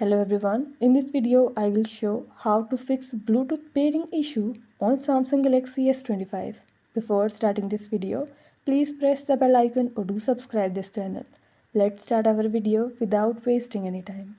Hello everyone, in this video I will show how to fix Bluetooth pairing issue on Samsung Galaxy S25. Before starting this video, please press the bell icon or do subscribe this channel. Let's start our video without wasting any time.